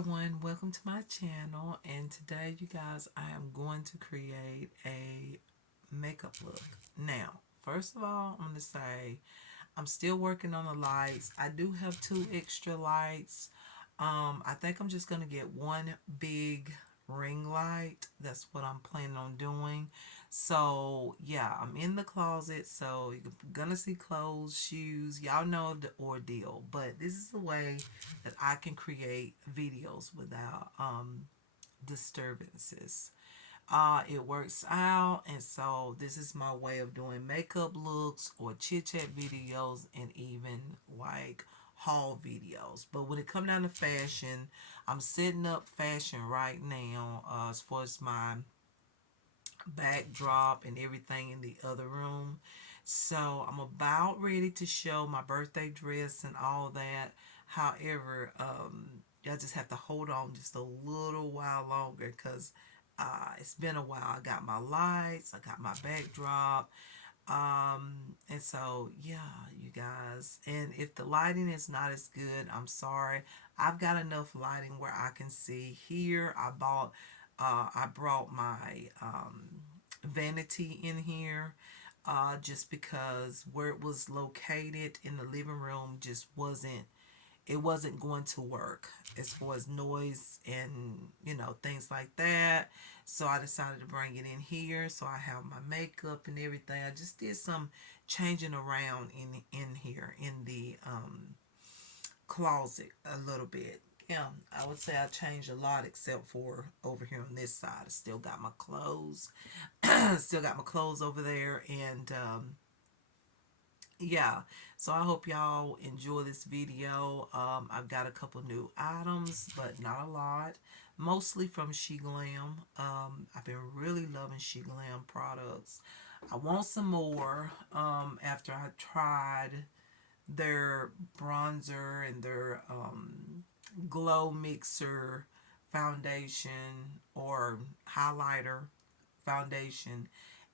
everyone, welcome to my channel, and today you guys I am going to create a makeup look. Now, first of all, I'm going to say I'm still working on the lights. I do have two extra lights. I think I'm just going to get one big ring light. That's what I'm planning on doing. So, yeah, I'm in the closet. So, you're going to see clothes, shoes. Y'all know the ordeal. But this is the way that I can create videos without disturbances. It works out, and so this is my way of doing makeup looks or chit chat videos and even like haul videos. But when it comes down to fashion, I'm setting up fashion right now as far as my backdrop and everything in the other room. So I'm about ready to show my birthday dress and all that. However, I just have to hold on just a little while longer because it's been a while. I got my lights, I got my backdrop, and so yeah, you guys. And if the lighting is not as good, I'm sorry. I've got enough lighting where I can see here. I brought my vanity in here just because where it was located in the living room just wasn't going to work as far as noise and things like that. So I decided to bring it in here. So I have my makeup and everything. I just did some changing around in here in the closet a little bit. Yeah, I would say I changed a lot except for over here on this side. I still got my clothes. Still got my clothes over there, and yeah, so I hope y'all enjoy this video. I've got a couple new items, but not a lot, mostly from Glam. I've been really loving Glam products. I want some more after I tried their bronzer and their glow mixer foundation or highlighter foundation,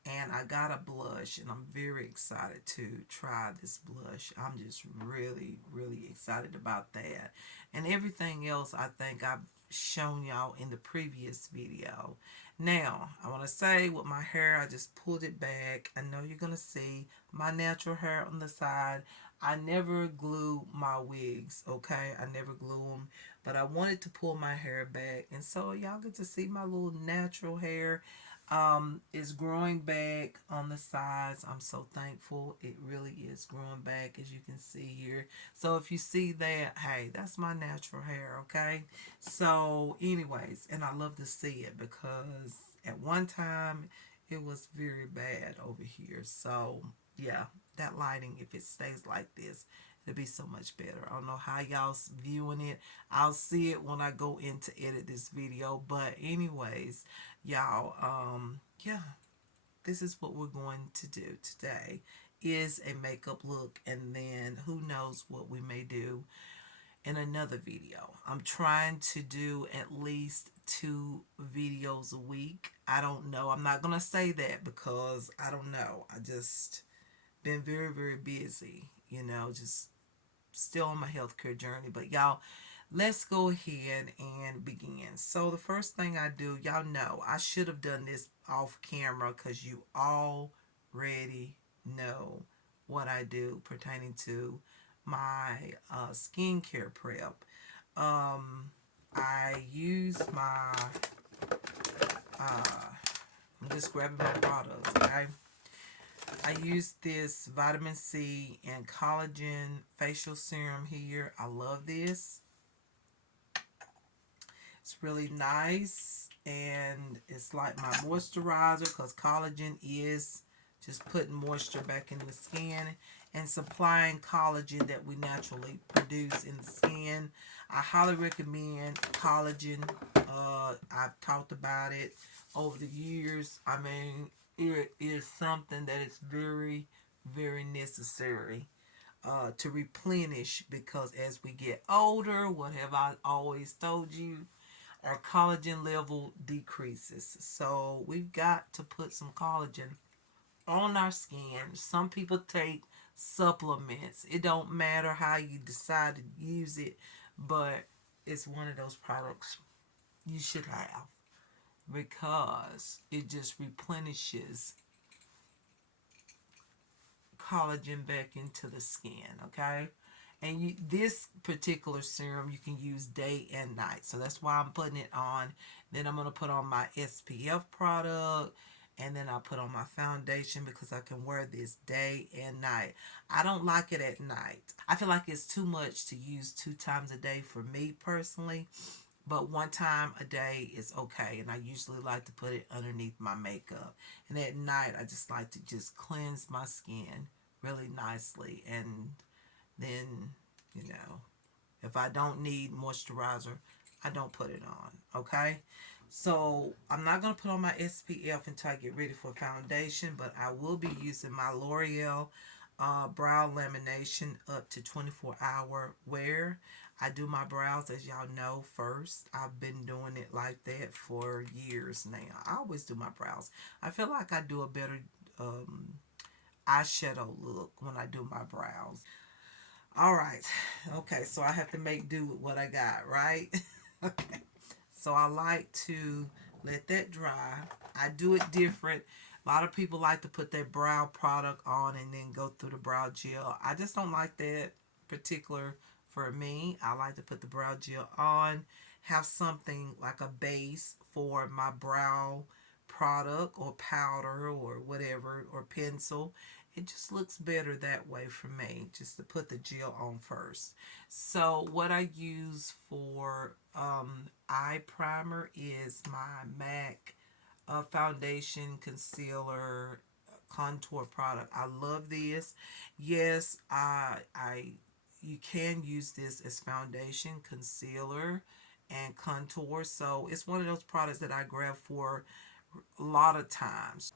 and I got a blush, and I'm very excited to try this blush. I'm just really excited about that, and everything else I think I've shown y'all in the previous video. Now I want to say with my hair, I just pulled it back. I know you're gonna see my natural hair on the side. I never glue my wigs, okay? I never glue them, but I wanted to pull my hair back, and so y'all get to see my little natural hair. Is growing back on the sides. I'm so thankful. It really is growing back, as you can see here. So if you see that, hey, that's my natural hair, okay? So anyways, and I love to see it because at one time it was very bad over here. So yeah, that lighting, if it stays like this, it'll be so much better. I don't know how y'all's viewing it. I'll see it when I go in to edit this video. But anyways, y'all, yeah, this is what we're going to do today is a makeup look, and then who knows what we may do in another video. I'm trying to do at least 2 videos a week. I don't know. I'm not going to say that because I don't know. I just been very busy, just still on my healthcare journey. But y'all, let's go ahead and begin. So the first thing I do, y'all know I should have done this off camera because you already know what I do pertaining to my skincare prep. I use my I'm just grabbing my products, okay? I use this vitamin C and collagen facial serum here. I love this. It's really nice, and it's like my moisturizer because collagen is just putting moisture back in the skin and supplying collagen that we naturally produce in the skin. I highly recommend collagen. I've talked about it over the years. I mean, it is something that is very necessary to replenish, because as we get older, what have I always told you? Our collagen level decreases. So we've got to put some collagen on our skin. Some people take supplements. It don't matter how you decide to use it, but is one of those products you should have because it just replenishes collagen back into the skin, okay? And this particular serum you can use day and night. So that's why I'm putting it on. Then I'm going to put on my SPF product. And then I put on my foundation because I can wear this day and night. I don't like it at night. I feel like it's too much to use 2 times a day for me personally. But 1 time a day is okay. And I usually like to put it underneath my makeup. And at night, I just like to just cleanse my skin really nicely. And then, you know, if I don't need moisturizer, I don't put it on, okay? So I'm not going to put on my SPF until I get ready for foundation, but I will be using my L'Oreal brow lamination up to 24-hour wear. I do my brows, as y'all know, first. I've been doing it like that for years now. I always do my brows. I feel like I do a better eyeshadow look when I do my brows. All right. Okay, so I have to make do with what I got, right? Okay. So I like to let that dry. I do it different. A lot of people like to put their brow product on and then go through the brow gel. I just don't like that particular for me. I like to put the brow gel on, have something like a base for my brow product or powder or whatever or pencil. It just looks better that way for me, just to put the gel on first. So what I use for eye primer is my MAC foundation, concealer, contour product. I love this. Yes, you can use this as foundation, concealer, and contour. So it's one of those products that I grab for a lot of times.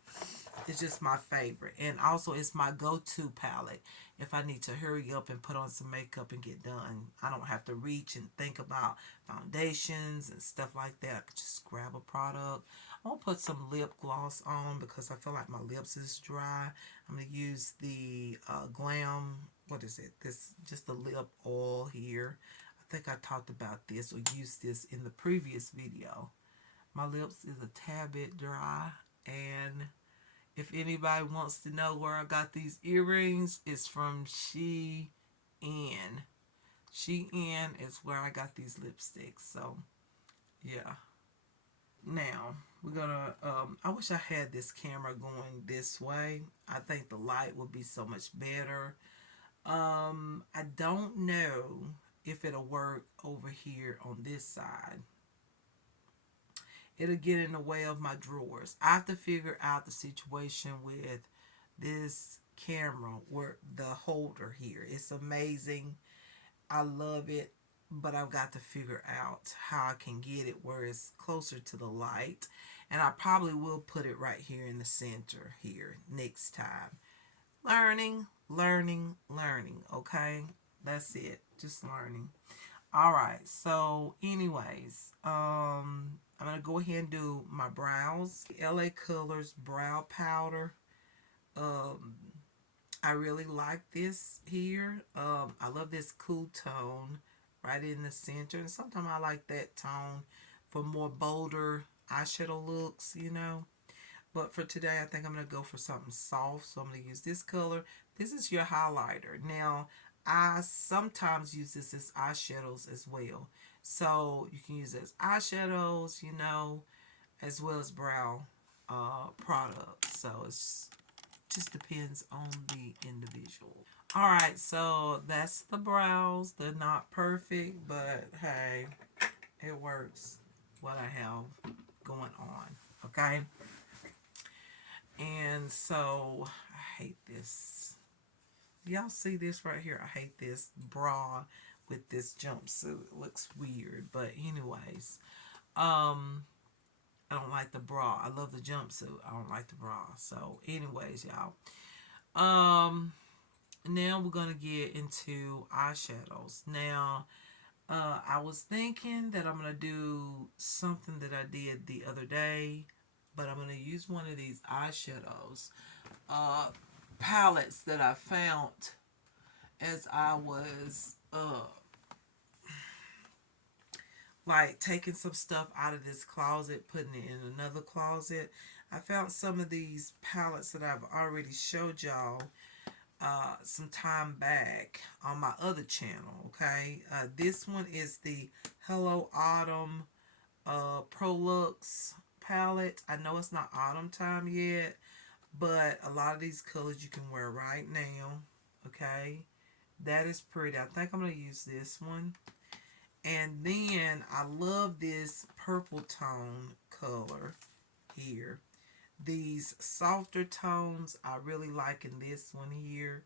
It's just my favorite. And also it's my go-to palette if I need to hurry up and put on some makeup and get done. I don't have to reach and think about foundations and stuff like that. I could just grab a product. I'm going to put some lip gloss on because I feel like my lips is dry. I'm going to use the Glam, what is it? This just the lip oil here. I think I talked about this or used this in the previous video. My lips is a tad bit dry, and if anybody wants to know where I got these earrings, it's from Shein. Shein is where I got these lipsticks. So, yeah. Now, we're gonna, I wish I had this camera going this way. I think the light would be so much better. I don't know if it'll work over here on this side. It'll get in the way of my drawers. I have to figure out the situation with this camera where the holder here. It's amazing. I love it, but I've got to figure out how I can get it where it's closer to the light. And I probably will put it right here in the center here next time. Learning, learning, learning, okay? That's it. Just learning. All right. So, anyways, I'm going to go ahead and do my brows. LA Colors brow powder. I really like this here. I love this cool tone right in the center. And sometimes I like that tone for more bolder eyeshadow looks, you know. But for today, I think I'm going to go for something soft. So I'm going to use this color. This is your highlighter. Now, I sometimes use this as eyeshadows as well. So you can use it as eyeshadows, you know, as well as brow products. So it's just depends on the individual. All right, so that's the brows. They're not perfect, but hey, it works what I have going on. Okay. And so I hate this. Y'all see this right here? I hate this bra with this jumpsuit. It looks weird, but anyways, I don't like the bra. I love the jumpsuit. I don't like the bra. So anyways, y'all, now we're gonna get into eyeshadows. Now, I was thinking that I'm gonna do something that I did the other day, but I'm gonna use one of these eyeshadows palettes that I found as I was like taking some stuff out of this closet, putting it in another closet. I found some of these palettes that I've already showed y'all some time back on my other channel. Okay, this one is the Hello Autumn Prolux palette. I know it's not autumn time yet, but a lot of these colors you can wear right now. Okay, that is pretty. I think I'm going to use this one. And then I love this purple tone color here. These softer tones I really like in this one here.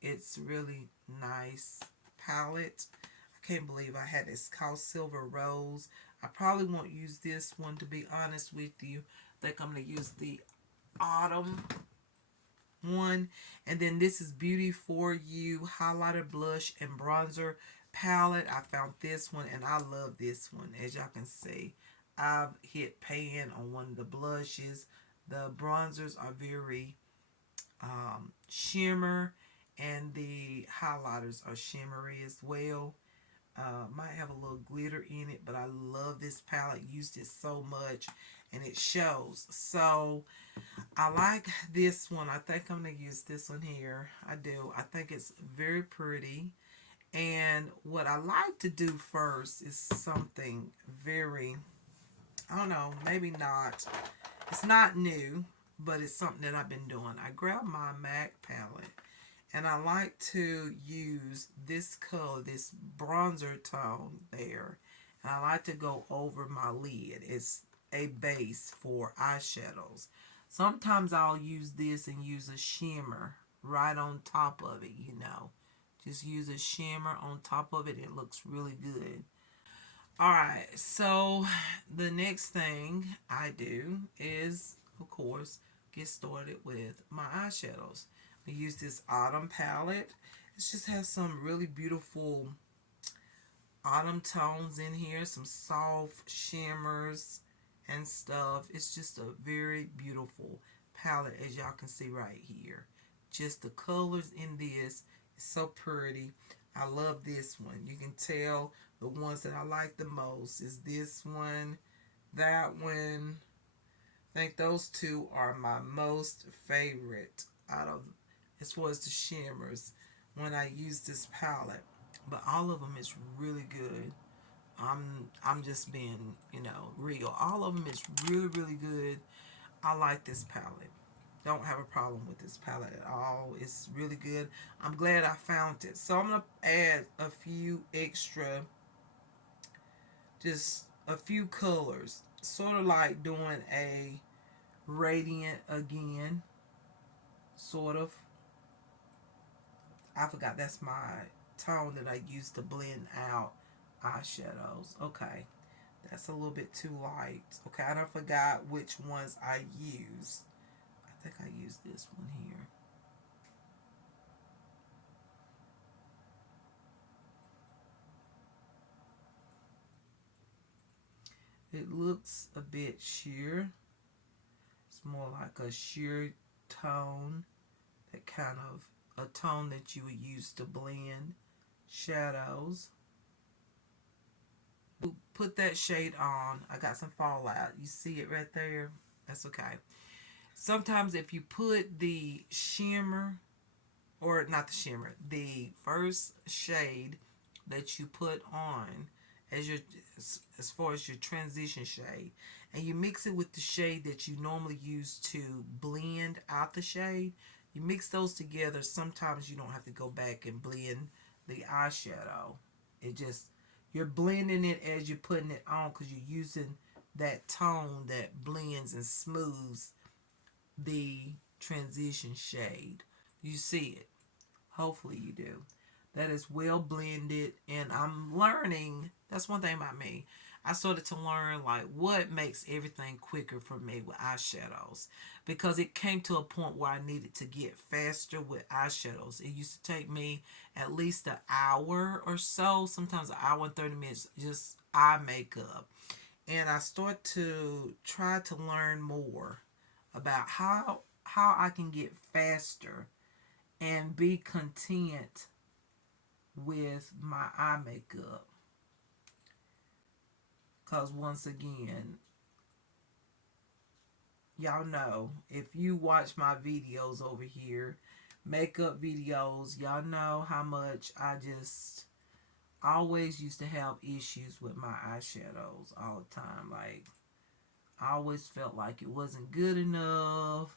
It's really nice palette. I can't believe I had this called Silver Rose. I probably won't use this one, to be honest with you. I think I'm going to use the Autumn one. And then this is Beauty For You highlighter, blush, and bronzer palette. I found this one and I love this one. As y'all can see, I've hit pan on one of the blushes. The bronzers are very shimmer, and the highlighters are shimmery as well. Might have a little glitter in it, but I love this palette. Used it so much and it shows. So I like this one. I think I'm going to use this one here. I do. I think it's very pretty. And what I like to do first is something very, I don't know, maybe not. It's not new, but it's something that I've been doing. I grab my MAC palette and I like to use this color, this bronzer tone there. And I like to go over my lid. It's a base for eyeshadows. Sometimes I'll use this and use a shimmer right on top of it, you know. Just use a shimmer on top of it. It looks really good. Alright, so the next thing I do is, of course, get started with my eyeshadows. I use this Autumn palette. It just has some really beautiful autumn tones in here, some soft shimmers and stuff. It's just a very beautiful palette, as y'all can see right here. Just the colors in this is so pretty. I love this one. You can tell the ones that I like the most is this one, that one. I think those two are my most favorite out of, as far as the shimmers, when I use this palette. But all of them is really good. I'm just being, you know, real. All of them is really, really good. I like this palette. Don't have a problem with this palette at all. It's really good. I'm glad I found it. So I'm going to add a few extra, just a few colors. Sort of like doing a radiant again. Sort of. I forgot that's my tone that I use to blend out eyeshadows. Okay. That's a little bit too light. Okay, I don't forgot which ones I use. I think I used this one here. It looks a bit sheer. It's more like a sheer tone. That kind of a tone that you would use to blend shadows. Put that shade on. I got some fallout. You see it right there? That's okay. Sometimes if you put the shimmer, or not the shimmer, the first shade that you put on as your, as far as your transition shade, and you mix it with the shade that you normally use to blend out the shade, you mix those together. Sometimes you don't have to go back and blend the eyeshadow. It just, you're blending it as you're putting it on, because you're using that tone that blends and smooths the transition shade. You see it. Hopefully you do. That is well blended, and I'm learning. That's one thing about me. I started to learn like what makes everything quicker for me with eyeshadows, because it came to a point where I needed to get faster with eyeshadows. It used to take me at least an hour or so, sometimes an hour and 30 minutes, just eye makeup. And I start to try to learn more about how I can get faster and be content with my eye makeup. Because once again, y'all know, if you watch my videos over here, makeup videos, y'all know how much I just always used to have issues with my eyeshadows all the time. Like, I always felt like it wasn't good enough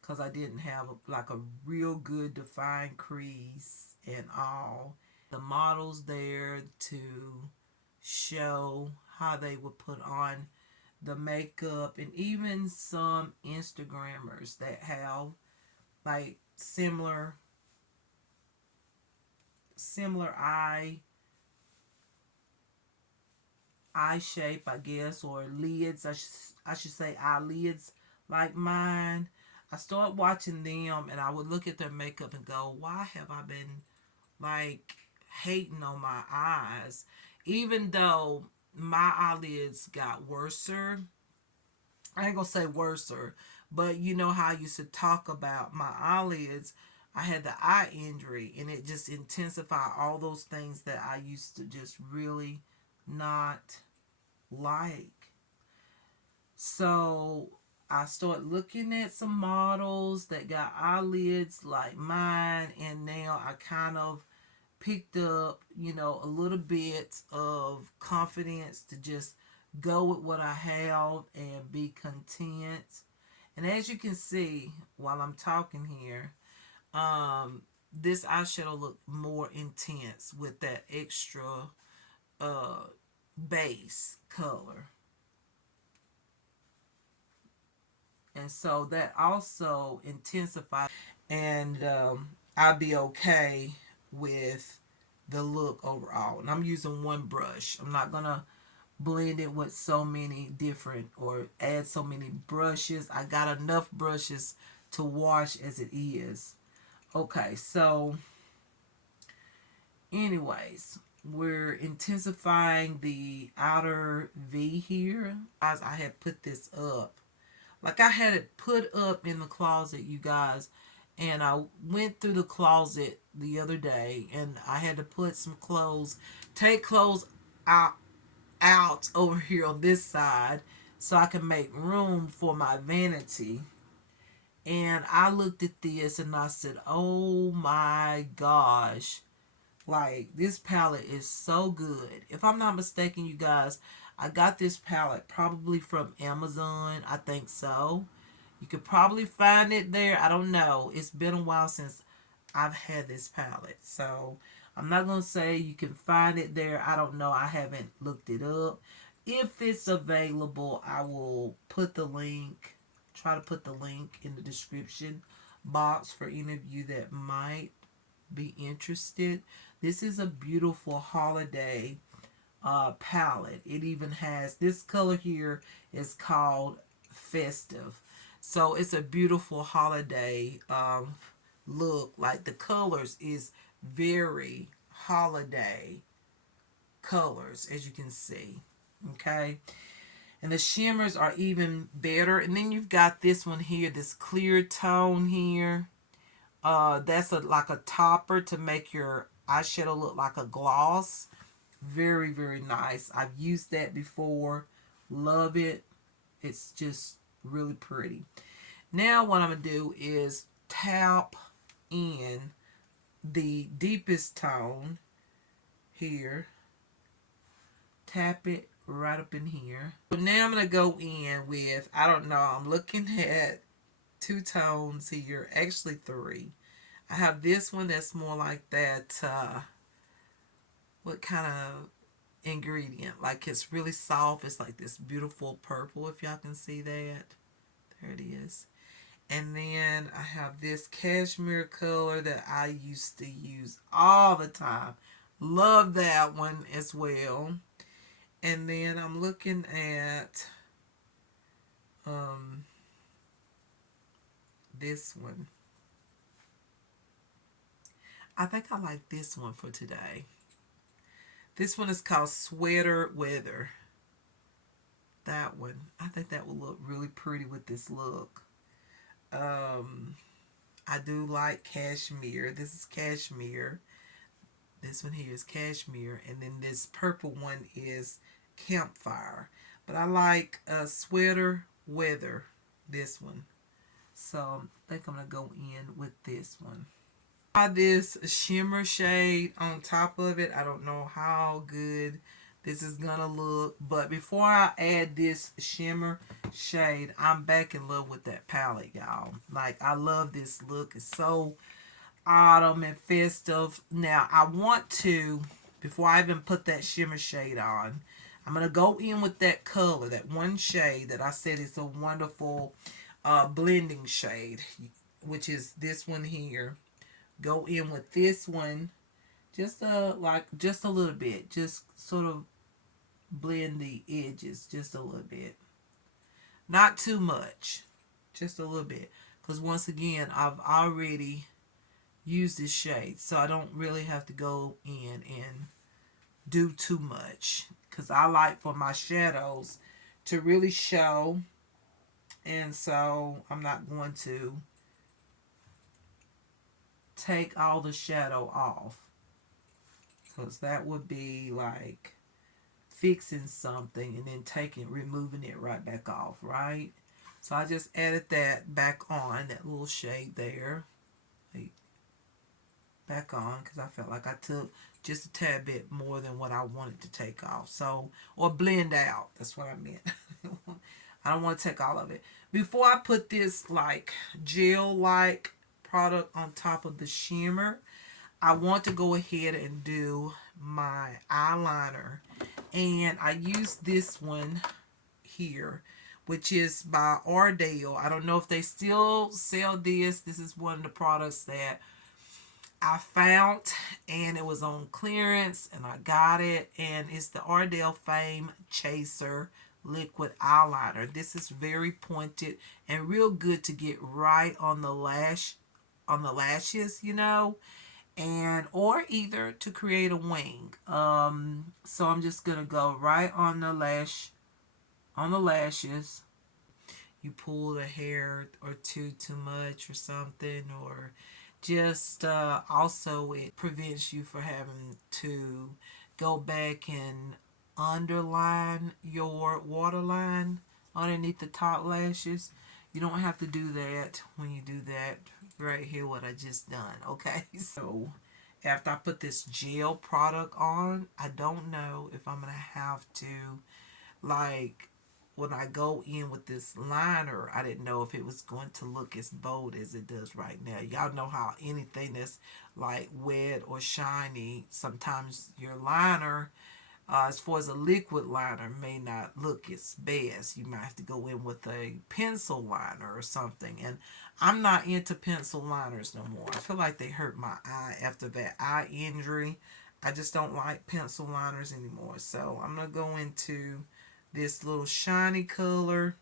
because I didn't have like a real good defined crease and all. The models there to show how they would put on the makeup, and even some Instagrammers that have like similar eye shape, I guess, or lids. I should say eyelids like mine. I started watching them, and I would look at their makeup and go, "Why have I been like hating on my eyes?" Even though my eyelids got worser, I ain't gonna say worser, but you know how I used to talk about my eyelids. I had the eye injury, and it just intensified all those things that I used to just really not like. So I started looking at some models that got eyelids like mine, and now I kind of picked up, a little bit of confidence to just go with what I have and be content. And as you can see while I'm talking here, this eyeshadow look more intense with that extra uh, base color. And so that also intensifies, and I'll be okay with the look overall. And I'm using one brush. I'm not gonna blend it with so many different or add so many brushes. I got enough brushes to wash as it is. Okay, so anyways, we're intensifying the outer V here. As I had put this up, like I had it put up in the closet, you guys, and I went through the closet the other day, and I had to put some clothes, take clothes out over here on this side so I can make room for my vanity. And I looked at this and I said, "Oh my gosh, like, this palette is so good." If I'm not mistaken, you guys, I got this palette probably from Amazon. I think so. You could probably find it there. I don't know. It's been a while since I've had this palette. So I'm not going to say you can find it there. I don't know. I haven't looked it up. If it's available, I will put the link, try to put the link in the description box for any of you that might be interested. This is a beautiful holiday palette. It even has this color here is called Festive. So it's a beautiful holiday look. Like, the colors is very holiday colors, as you can see. Okay. And the shimmers are even better. And then you've got this one here, this clear tone here. That's like a topper to make your eyeshadow look like a gloss. Very, very nice. I've used that before. Love it. It's just really pretty. Now what I'm going to do is tap in the deepest tone here. Tap it right up in here. So now I'm going to go in with, I don't know, I'm looking at two tones here. Actually three. I have this one that's more like that, what kind of ingredient? Like, it's really soft. It's like this beautiful purple, if y'all can see that. There it is. And then I have this cashmere color that I used to use all the time. Love that one as well. And then I'm looking at this one. I think I like this one for today. This one is called Sweater Weather. That one. I think that will look really pretty with this look. I do like cashmere. This is cashmere. This one here is cashmere. And then this purple one is Campfire. But I like Sweater Weather, this one. So I think I'm going to go in with this one. This shimmer shade on top of it. I don't know how good this is gonna look, but before I add this shimmer shade, I'm back in love with that palette, y'all. Like, I love this look. It's so autumn and festive. Now I want to, before I even put that shimmer shade on, I'm gonna go in with that color, that one shade that I said is a wonderful blending shade, which is this one here. Go in with this one, just just a little bit, just sort of blend the edges just a little bit, not too much, just a little bit, because once again I've already used this shade, so I don't really have to go in and do too much, because I like for my shadows to really show, and so I'm not going to take all the shadow off, because that would be like fixing something and then removing it right back off, right? So I just added that back on, that little shade there, back on, because I felt like I took just a tad bit more than what I wanted to take off. So, or blend out, that's what I meant. I don't want to take all of it. Before I put this like gel-like product on top of the shimmer, I want to go ahead and do my eyeliner. And I use this one here, which is by Ardell. I don't know if they still sell this. This is one of the products that I found, and it was on clearance, and I got it. And it's the Ardell Fame Chaser liquid eyeliner. This is very pointed and real good to get right on the lashes, you know, and or either to create a wing. So I'm just gonna go right on the lashes. You pull the hair or two too much or something, or just also it prevents you from having to go back and underline your waterline underneath the top lashes. You don't have to do that when you do that right here, what I just done. Okay, so after I put this gel product on, I don't know if I'm gonna have to, like, when I go in with this liner, I didn't know if it was going to look as bold as it does right now. Y'all know how anything that's like wet or shiny, sometimes your liner, as far as a liquid liner, may not look its best. You might have to go in with a pencil liner or something. And I'm not into pencil liners no more. I feel like they hurt my eye after that eye injury. I just don't like pencil liners anymore. So I'm going to go into this little shiny color.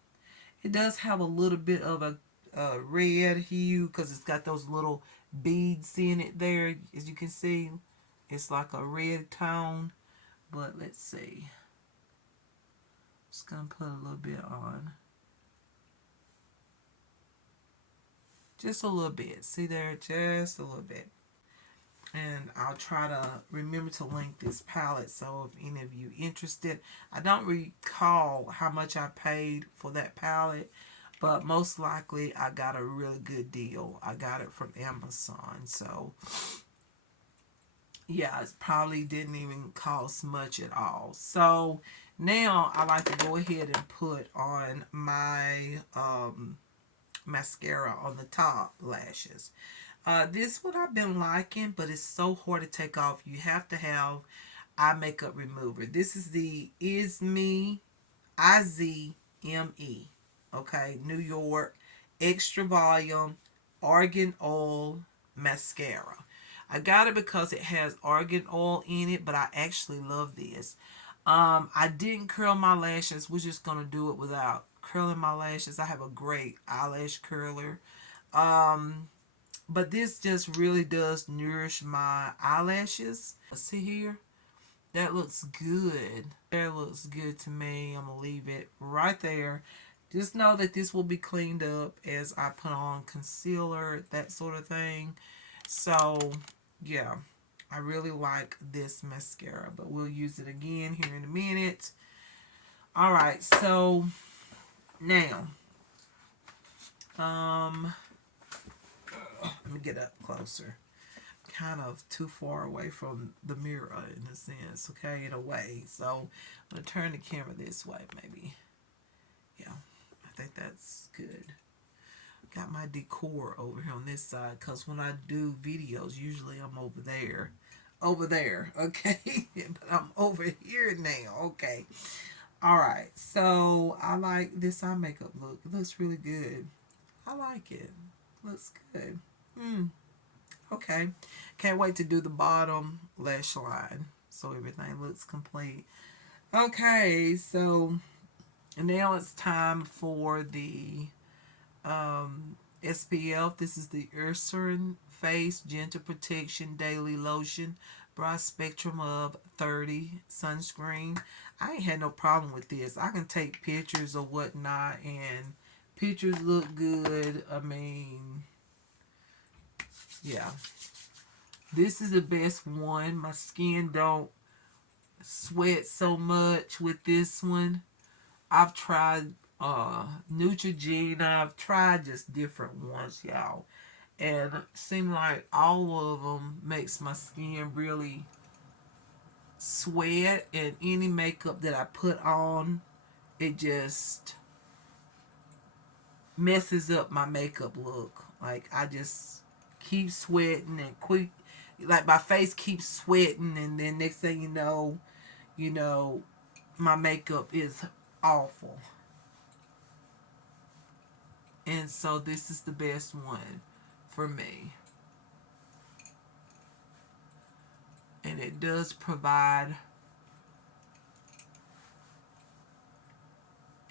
It does have a little bit of a red hue because it's got those little beads in it there. As you can see, it's like a red tone. But let's see. Just going to put a little bit on. Just a little bit. See there? Just a little bit. And I'll try to remember to link this palette, so if any of you interested. I don't recall how much I paid for that palette, but most likely I got a really good deal. I got it from Amazon, so yeah, it probably didn't even cost much at all. So now I like to go ahead and put on my mascara on the top lashes. This one I've been liking, but it's so hard to take off. You have to have eye makeup remover. This is the IZME, IZME, okay, New York Extra Volume Argan Oil Mascara. I got it because it has argan oil in it, but I actually love this. I didn't curl my lashes. We're just going to do it without curling my lashes. I have a great eyelash curler. But this just really does nourish my eyelashes. See here? That looks good. That looks good to me. I'm going to leave it right there. Just know that this will be cleaned up as I put on concealer, that sort of thing. So, yeah, I really like this mascara, but we'll use it again here in a minute. All right, so now, um, let me get up closer. Kind of too far away from the mirror in a sense, okay, in a way. So I'm gonna turn the camera this way, maybe. Yeah, I think that's good. Got my decor over here on this side because when I do videos, usually I'm over there, okay, but I'm over here now, okay. All right, so I like this eye makeup look. It looks really good. I like it. Looks good. Hmm. Okay. Can't wait to do the bottom lash line so everything looks complete. Okay, so now it's time for the SPF. This is the Ursarin Face Gentle Protection Daily Lotion, broad spectrum of 30 sunscreen. I ain't had no problem with this. I can take pictures or whatnot, and pictures look good. I mean, yeah. This is the best one. My skin don't sweat so much with this one. I've tried Neutrogena. I've tried just different ones, y'all. And it seems like all of them makes my skin really sweat, and any makeup that I put on, it just messes up my makeup look. Like I just keep sweating and quick, like my face keeps sweating, and then next thing you know, my makeup is awful. And so this is the best one for me. And it does provide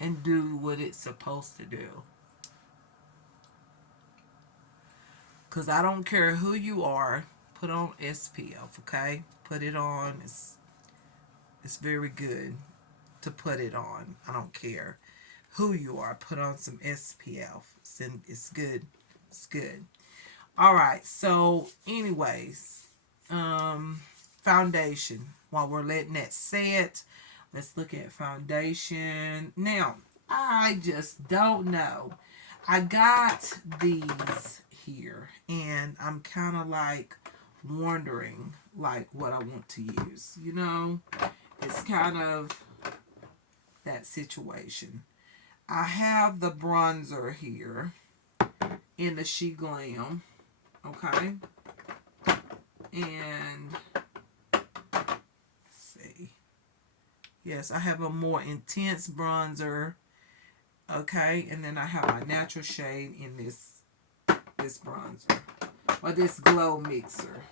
and do what it's supposed to do. Because I don't care who you are, put on SPF, okay? Put it on. It's very good to put it on. I don't care who you are. Put on some SPF. It's good. It's good. All right. So, anyways, foundation. While we're letting that set, let's look at foundation. Now, I just don't know. I got these here, and I'm kind of like wondering like what I want to use. It's kind of that situation. I have the bronzer here in the She Glam, okay? And let's see. Yes, I have a more intense bronzer, okay? And then I have my natural shade in this bronzer, or this glow mixer.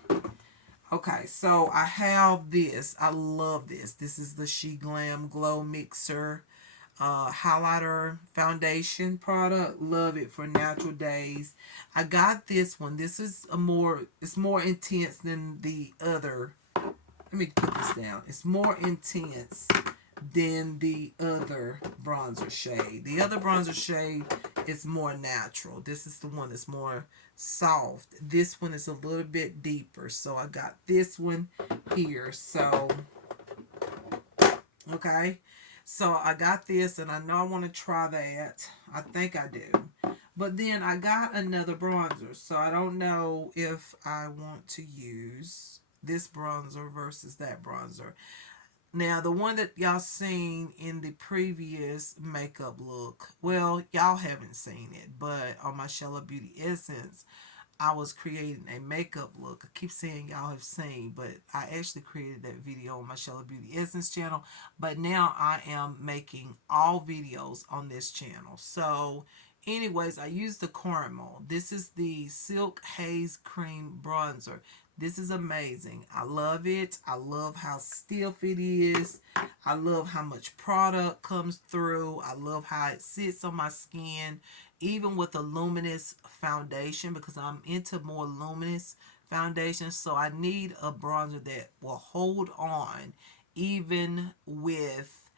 Okay, so I have this. I love this. This is the She Glam Glow Mixer highlighter foundation product. Love it for natural days. I got this one. This is it's more intense than the other. Let me put this down. It's more intense than the other bronzer shade. The other bronzer shade is more natural. This is the one that's more soft. This one is a little bit deeper. So I got this one here. So, okay. So I got this, and I know I want to try that. I think I do. But then I got another bronzer. So I don't know if I want to use this bronzer versus that bronzer. Now, the one that y'all seen in the previous makeup look, well, y'all haven't seen it, but on my Shella Beauty Essence, I was creating a makeup look. I keep saying y'all have seen, but I actually created that video on my Shella Beauty Essence channel. But now I am making all videos on this channel. So, anyways, I used the caramel. This is the Silk Haze Cream Bronzer. This is amazing. I love it. I love how stiff it is. I love how much product comes through. I love how it sits on my skin, even with a luminous foundation, because I'm into more luminous foundation. So I need a bronzer that will hold on even with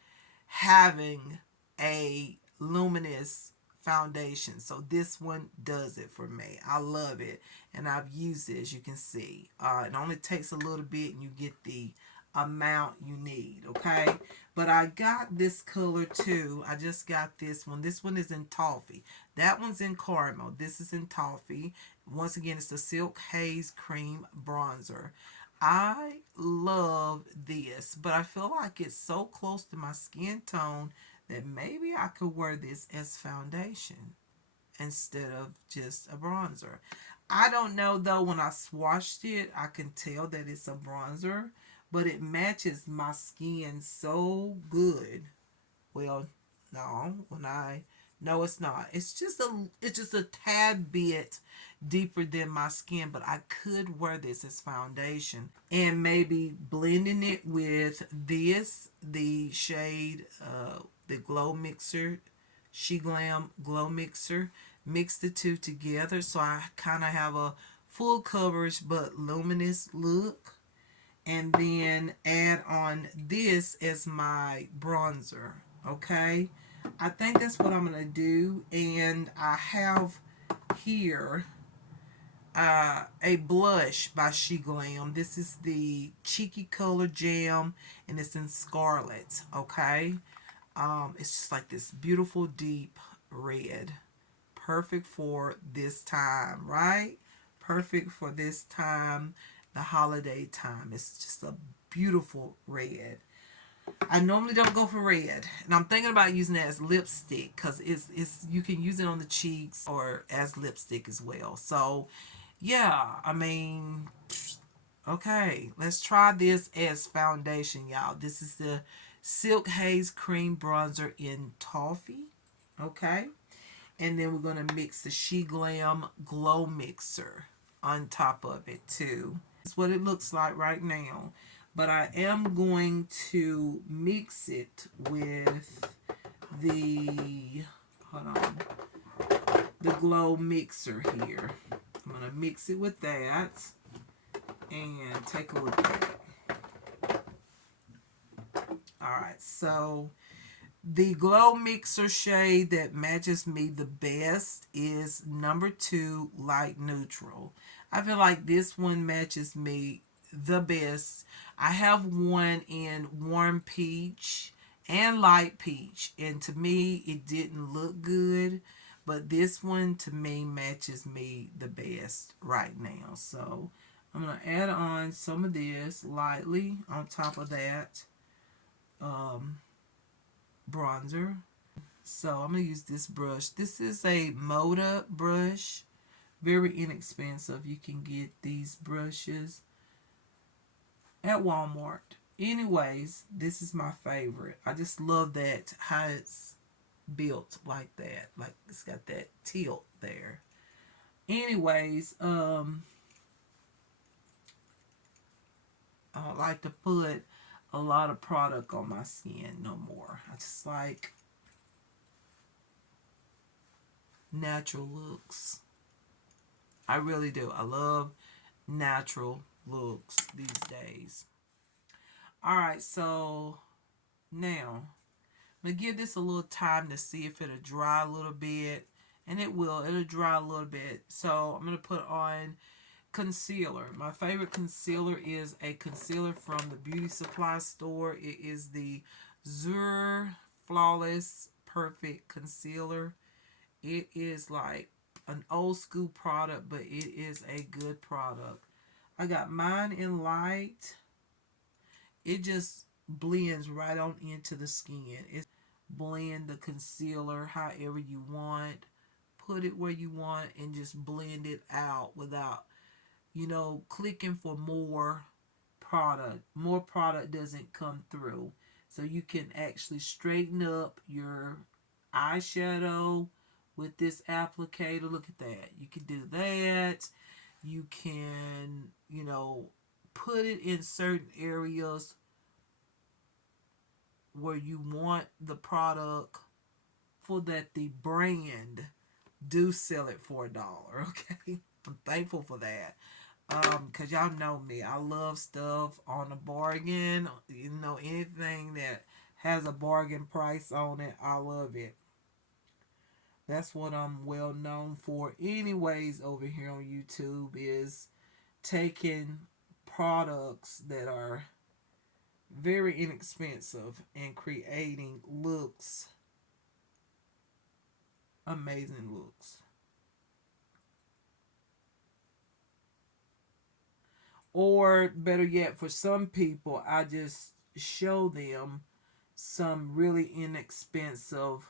having a luminous foundation. So this one does it for me. I love it, and I've used it, as you can see. It only takes a little bit, and you get the amount you need, okay? But I got this color too. I just got this one. This one is in toffee. That one's in caramel. This is in toffee. Once again, it's the Silk Haze Cream Bronzer. I love this, but I feel like it's so close to my skin tone that maybe I could wear this as foundation instead of just a bronzer. I don't know though, when I swatched it, I can tell that it's a bronzer, but it matches my skin so good. Well, no, when I no, it's not. It's just a tad bit deeper than my skin, but I could wear this as foundation and maybe blending it with the shade the glow mixer, She Glam glow mixer. Mix the two together so I kind of have a full coverage but luminous look, and then add on this as my bronzer. Okay, I think that's what I'm gonna do. And I have here a blush by She Glam. This is the Cheeky Color Jam, and it's in Scarlet. Okay, it's just like this beautiful deep red, perfect for this time, right? Perfect for this time, the holiday time. It's just a beautiful red. I normally don't go for red, and I'm thinking about using it as lipstick because it's you can use it on the cheeks or as lipstick as well. So, yeah, I mean, okay, let's try this as foundation, y'all. This is the Silk Haze Cream Bronzer in Toffee. Okay, and then we're going to mix the She Glam Glow Mixer on top of it too. That's what it looks like right now. But I am going to mix it with the, hold on, the Glow Mixer here. I'm going to mix it with that and take a look at it. Alright, so the Glow Mixer shade that matches me the best is number 2, Light Neutral. I feel like this one matches me the best. I have one in Warm Peach and Light Peach, and to me it didn't look good, but this one to me matches me the best right now. So I'm going to add on some of this lightly on top of that bronzer. So I'm going to use this brush. This is a Moda brush. Very inexpensive. You can get these brushes at Walmart. Anyways, this is my favorite. I just love that, how it's built like that. Like it's got that tilt there. Anyways, I don't like to put a lot of product on my skin no more. I just like natural looks. I really do. I love natural looks these days. Alright, so now I'm going to give this a little time to see if it'll dry a little bit. And it will. It'll dry a little bit. So I'm going to put on concealer. My favorite concealer is a concealer from the beauty supply store. It is the Zur Flawless Perfect Concealer. It is like an old school product, but it is a good product. I got mine in light. It just blends right on into the skin. It's blend the concealer however you want. Put it where you want and just blend it out without, clicking for more product. More product doesn't come through. So you can actually straighten up your eyeshadow with this applicator. Look at that. You can do that. You can, put it in certain areas where you want the product for that the brand do sell it for $1. Okay, I'm thankful for that. Cause y'all know me, I love stuff on a bargain. Anything that has a bargain price on it, I love it. That's what I'm well known for anyways over here on YouTube, is taking products that are very inexpensive and creating looks, amazing looks. Or better yet, for some people, I just show them some really inexpensive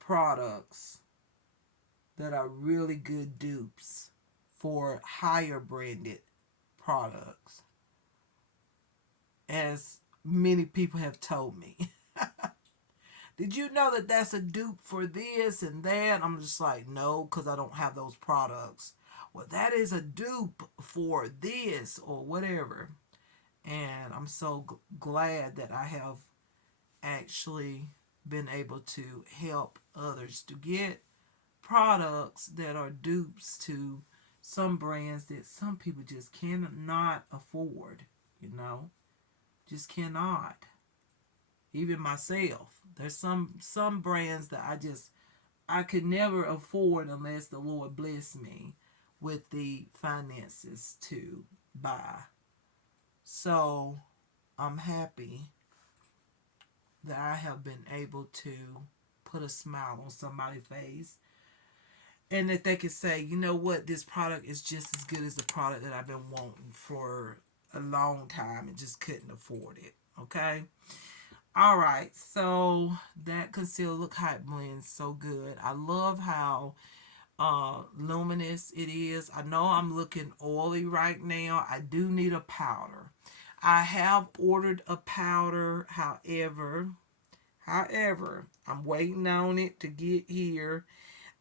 products that are really good dupes for higher branded products, as many people have told me. Did you know that that's a dupe for this and that? I'm just like, no, because I don't have those products. Well, that is a dupe for this or whatever. And I'm so glad that I have actually been able to help others to get products that are dupes to some brands that some people just cannot afford, you know, just cannot. Even myself, there's some brands that I could never afford unless the Lord bless me with the finances to buy. So I'm happy that I have been able to put a smile on somebody's face and that they can say, you know what, this product is just as good as the product that I've been wanting for a long time and just couldn't afford it. Okay. All right. So that concealer, look how it blends so good. I love how luminous it is. I know I'm looking oily right now. I do need a powder. I have ordered a powder. However, I'm waiting on it to get here,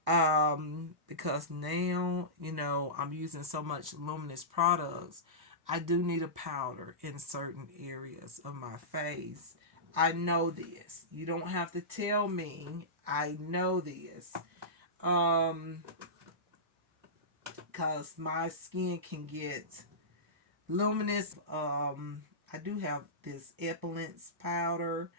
because now, you know, I'm using so much luminous products. I do need a powder in certain areas of my face. I know this. You don't have to tell me. I know this. Because my skin can get luminous. I do have this Epilance powder.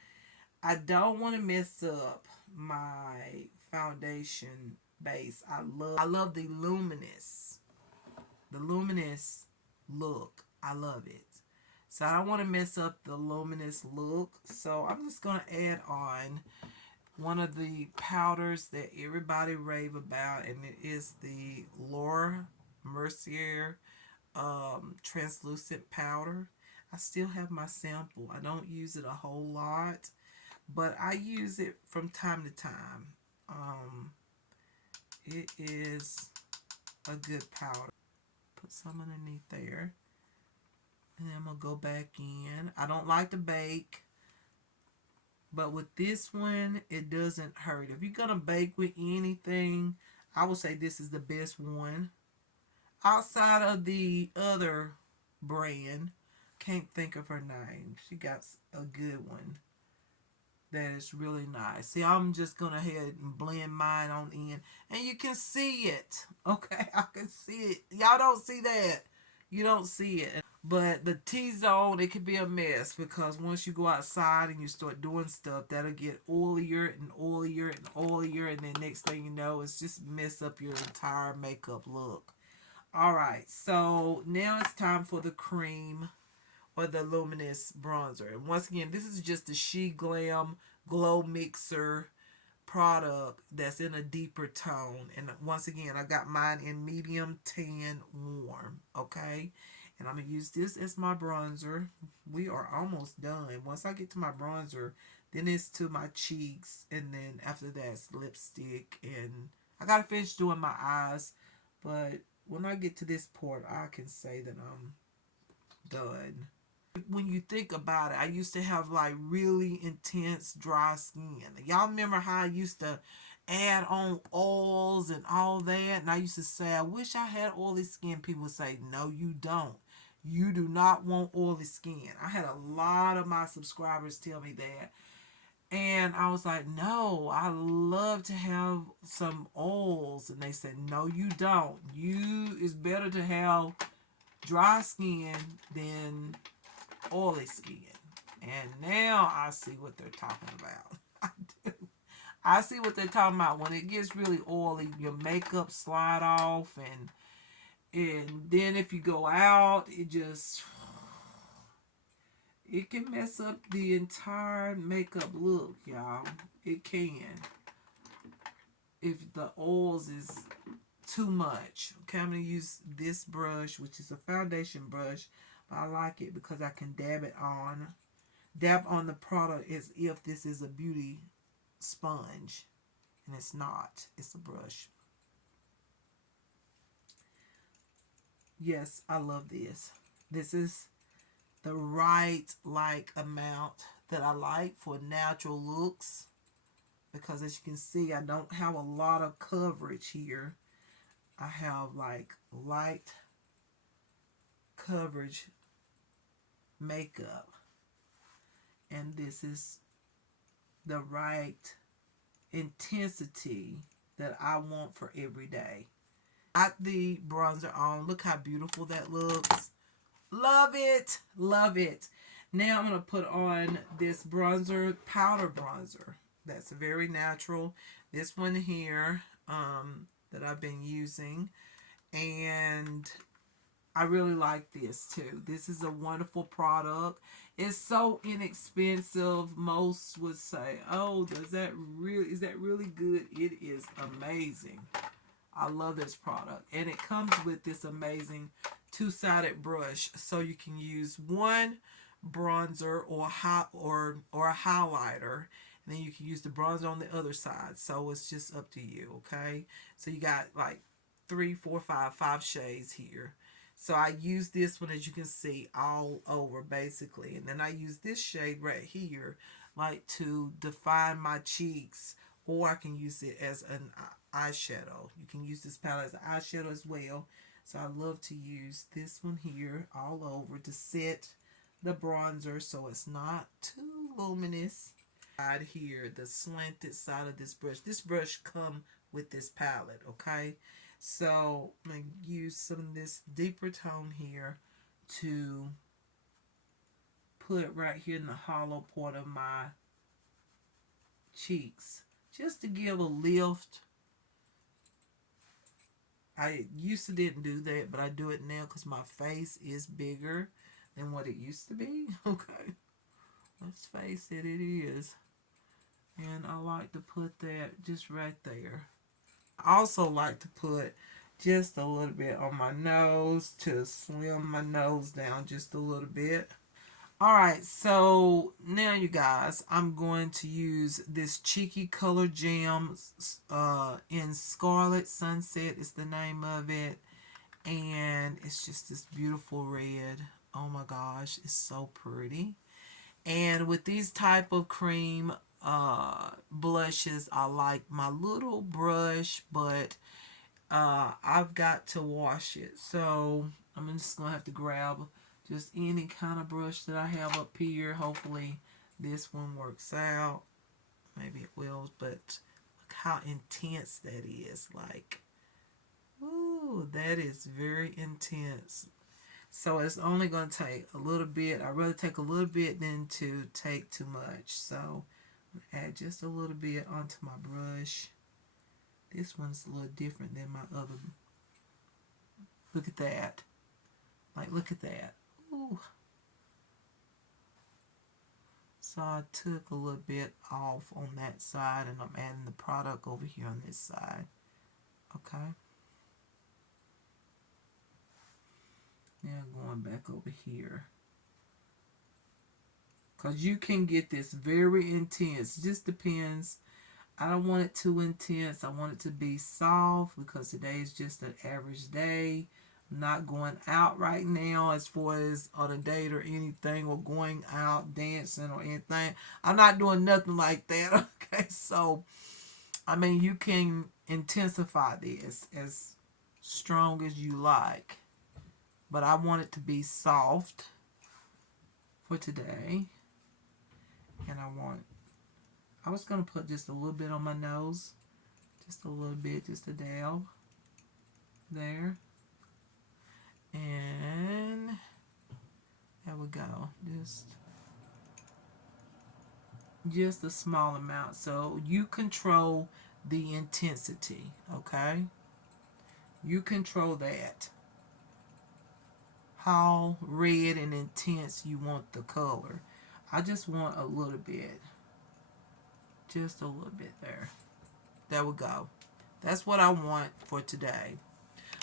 I don't want to mess up my foundation base. I love the luminous look. I love it. So I don't want to mess up the luminous look. So I'm just going to add on one of the powders that everybody rave about, and it is the Laura Mercier translucent powder. I still have my sample. I don't use it a whole lot, but I use it from time to time. It is a good powder. Put some underneath there. And then I'm going to go back in. I don't like to bake, but with this one, it doesn't hurt. If you're going to bake with anything, I would say this is the best one. Outside of the other brand, can't think of her name. She got a good one that is really nice. See, I'm just going to head and blend mine on in. And you can see it. Okay, I can see it. Y'all don't see that. You don't see it. But the T-zone, it can be a mess because once you go outside and you start doing stuff, that'll get oilier and oilier and oilier. And then next thing you know, it's just mess up your entire makeup look. Alright, so now it's time for the cream or the luminous bronzer. And once again, this is just the She Glam Glow Mixer product that's in a deeper tone. And once again, I got mine in medium tan warm. Okay, and I'm going to use this as my bronzer. We are almost done. Once I get to my bronzer, then it's to my cheeks, and then after that it's lipstick, and I gotta finish doing my eyes, but when I get to this part, I can say that I'm done. When you think about it, I used to have like really intense dry skin. Y'all remember how I used to add on oils and all that? And I used to say, I wish I had oily skin. People would say, no, you don't. You do not want oily skin. I had a lot of my subscribers tell me that. And I was like, no, I love to have some oils. And they said, no, you don't. It's better to have dry skin than oily skin. And now I see what they're talking about. I do. I see what they're talking about. When it gets really oily, your makeup slide off, and then if you go out, It can mess up the entire makeup look, y'all. It can. If the oils is too much. Okay, I'm going to use this brush, which is a foundation brush. But I like it because I can dab it on. Dab on the product as if this is a beauty sponge. And it's not. It's a brush. Yes, I love this. This is the right amount that I like for natural looks, because as you can see, I don't have a lot of coverage here. I have like light coverage makeup, and this is the right intensity that I want for every day. Got the bronzer on. Look how beautiful that looks. Love it. Love it. Now I'm going to put on this bronzer, powder bronzer. That's very natural. This one here that I've been using. And I really like this too. This is a wonderful product. It's so inexpensive. Most would say, oh, is that really good? It is amazing. I love this product. And it comes with this amazing two-sided brush, so you can use one bronzer or a highlighter, and then you can use the bronzer on the other side. So it's just up to you, okay? So you got like 3, 4, 5 shades here. So I use this one, as you can see, all over basically. And then I use this shade right here like to define my cheeks, or I can use it as an eyeshadow. You can use this palette as an eyeshadow as well. So I love to use this one here all over to set the bronzer so it's not too luminous. Right here, the slanted side of this brush. This brush come with this palette, okay? So I'm going to use some of this deeper tone here to put right here in the hollow part of my cheeks, just to give a lift. I used to didn't do that, but I do it now because my face is bigger than what it used to be. Okay, let's face it, it is. And I like to put that just right there. I also like to put just a little bit on my nose to slim my nose down just a little bit. Alright, so now you guys, I'm going to use this Cheeky Color Jam in Scarlet Sunset is the name of it. And it's just this beautiful red. Oh my gosh, it's so pretty. And with these type of cream blushes, I like my little brush, but I've got to wash it. So I'm just going to have to grab just any kind of brush that I have up here. Hopefully this one works out. Maybe it will, but look how intense that is. Like, ooh, that is very intense. So it's only going to take a little bit. I'd rather take a little bit than to take too much. So add just a little bit onto my brush. This one's a little different than my other. Look at that. Like, look at that. Ooh. So I took a little bit off on that side, and I'm adding the product over here on this side. Okay. Now going back over here. Because you can get this very intense. It just depends. I don't want it too intense. I want it to be soft because today is just an average day. I'm not going out right now as far as on a date or anything, or going out dancing or anything. I'm not doing nothing like that. Okay, so I mean, you can intensify this as strong as you like, but I want it to be soft for today. And I was going to put just a little bit on my nose. Just a little bit, just a dab. There. And there we go. Just a small amount. So you control the intensity, okay? You control that. how red and intense you want the color. I just want a little bit. Just a little bit there. There we go. That's what I want for today.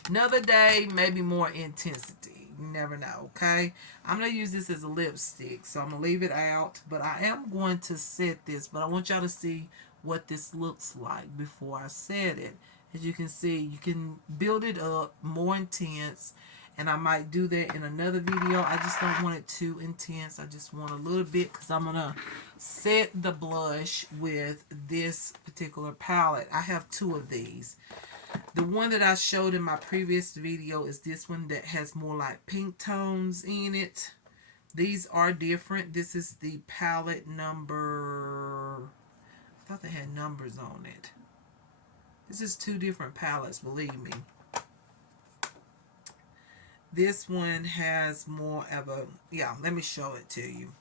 Another day, maybe more intensity. You never know, okay? I'm going to use this as a lipstick, so I'm going to leave it out. But I am going to set this, but I want y'all to see what this looks like before I set it. As you can see, you can build it up more intense, and I might do that in another video. I just don't want it too intense. I just want a little bit, because I'm going to set the blush with this particular palette. I have two of these. The one that I showed in my previous video is this one that has more like pink tones in it. These are different. This is the palette number... I thought they had numbers on it. This is two different palettes, believe me. This one has more of a... Yeah, let me show it to you.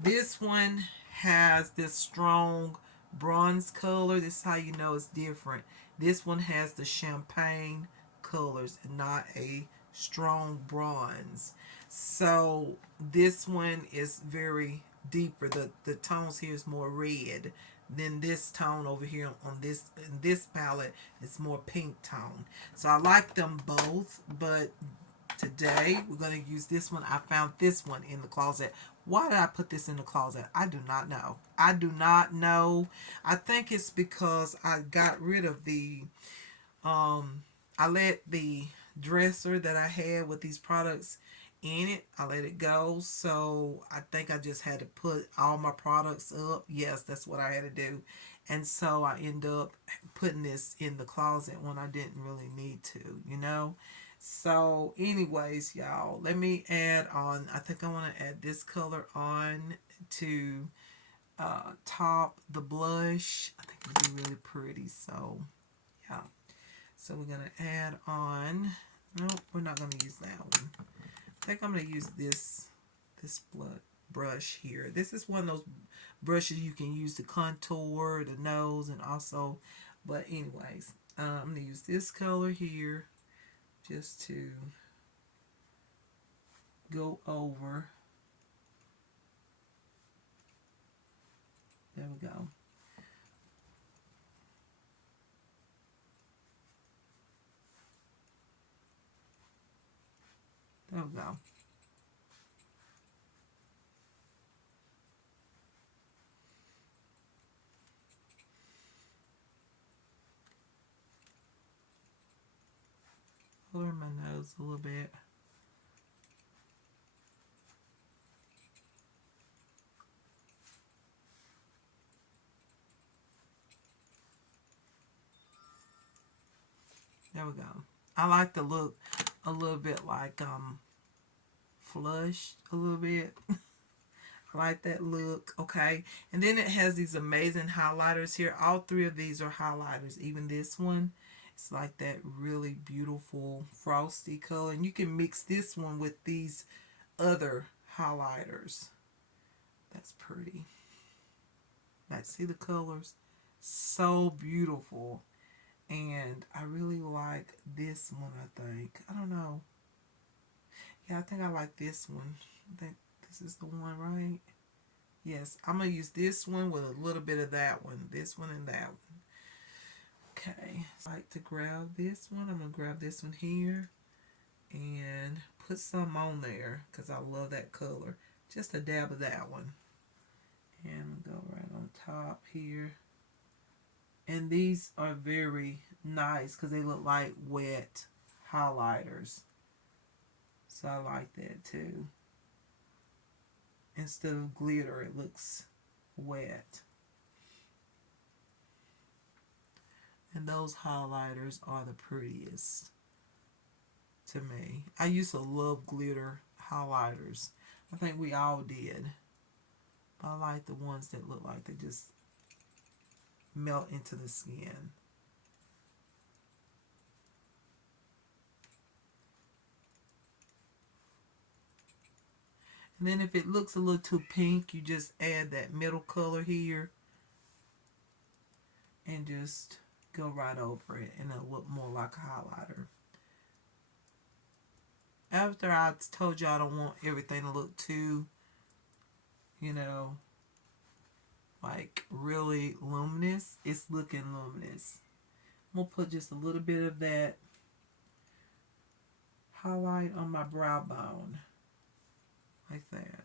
This one has this strong bronze color. This is how you know it's different. This one has the champagne colors and not a strong bronze. So this one is very deeper. The tones here is more red than this tone over here on this palette. It's more pink tone. So I like them both, but today we're going to use this one. I found this one in the closet. Why did I put this in the closet? I do not know. I do not know. I think it's because I got rid of the, I let the dresser that I had with these products in it, I let it go. So I think I just had to put all my products up. Yes, that's what I had to do. And so I end up putting this in the closet when I didn't really need to, you know. So anyways, y'all, let me add on, I think I want to add this color on to top the blush. I think it'll be really pretty. So yeah, so we're going to add on, nope, we're not going to use that one. I think I'm going to use this brush here. This is one of those brushes you can use to contour the nose and also, but anyways, I'm going to use this color here just to go over. There we go. There we go. Color my nose a little bit. There we go. I like the look a little bit like flushed a little bit. I like that look. Okay, and then it has these amazing highlighters here. All three of these are highlighters. Even this one, it's like that really beautiful frosty color, and you can mix this one with these other highlighters. That's pretty. Like, see the colors? So beautiful. And I really like this one, I think. I don't know. Yeah, I think I like this one. I think this is the one, right? Yes, I'm going to use this one with a little bit of that one. This one and that one. Okay. So I like to grab this one. I'm going to grab this one here and put some on there because I love that color. Just a dab of that one. And go right on top here. And these are very nice because they look like wet highlighters. So I like that too. Instead of glitter, it looks wet. And those highlighters are the prettiest to me. I used to love glitter highlighters. I think we all did. But I like the ones that look like they just melt into the skin. And then if it looks a little too pink, you just add that middle color here and just go right over it and it'll look more like a highlighter. after I told you I don't want everything to look too, you know, like really luminous, it's looking luminous. I'm going to put just a little bit of that highlight on my brow bone, like that.